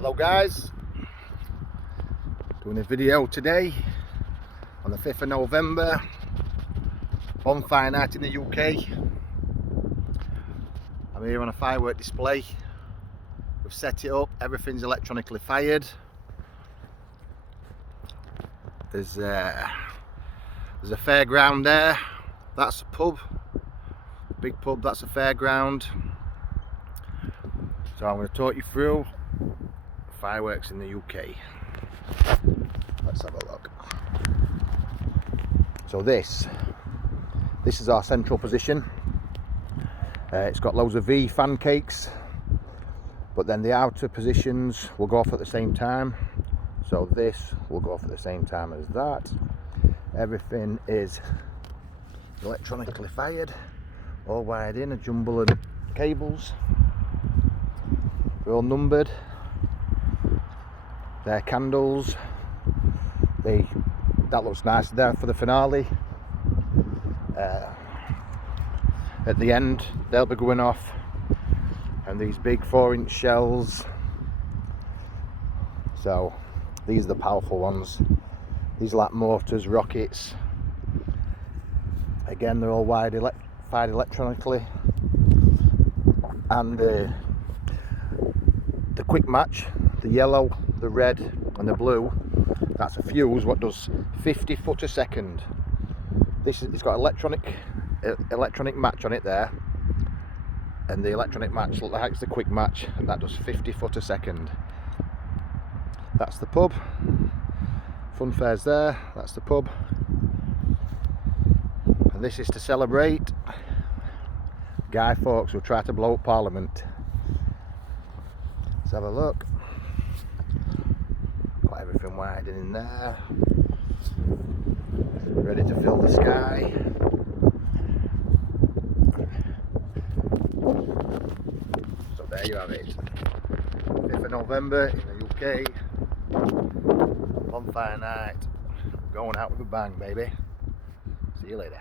Hello guys, doing a video today on the 5th of November, bonfire night in the UK. I'm here on a firework display. We've set it up, everything's electronically fired. There's a fairground there, that's a pub, big pub, that's a fairground. So I'm going to talk you through fireworks in the UK. Let's have a look. So this is our central position. It's got loads of V fan cakes, but then the outer positions will go off at the same time. So this will go off at the same time as that. Everything is electronically fired, all wired in, a jumble of cables. They're all numbered. They're candles. That looks nice there for the finale. At the end they'll be going off, and these big 4-inch shells. So these are the powerful ones. These are like mortars, rockets. Again, they're all fired electronically. And the quick match, the yellow, the red and the blue, that's a fuse what does 50 foot a second. It's got electronic match on it there, and the electronic match likes the quick match, and that does 50 foot a second. That's the pub. Funfair's there, that's the pub. And this is to celebrate Guy Fawkes who tried to blow up Parliament. Let's have a look. Got everything wired in there, ready to fill the sky. So there you have it, 5th of November in the UK, bonfire night, going out with a bang, baby. See you later.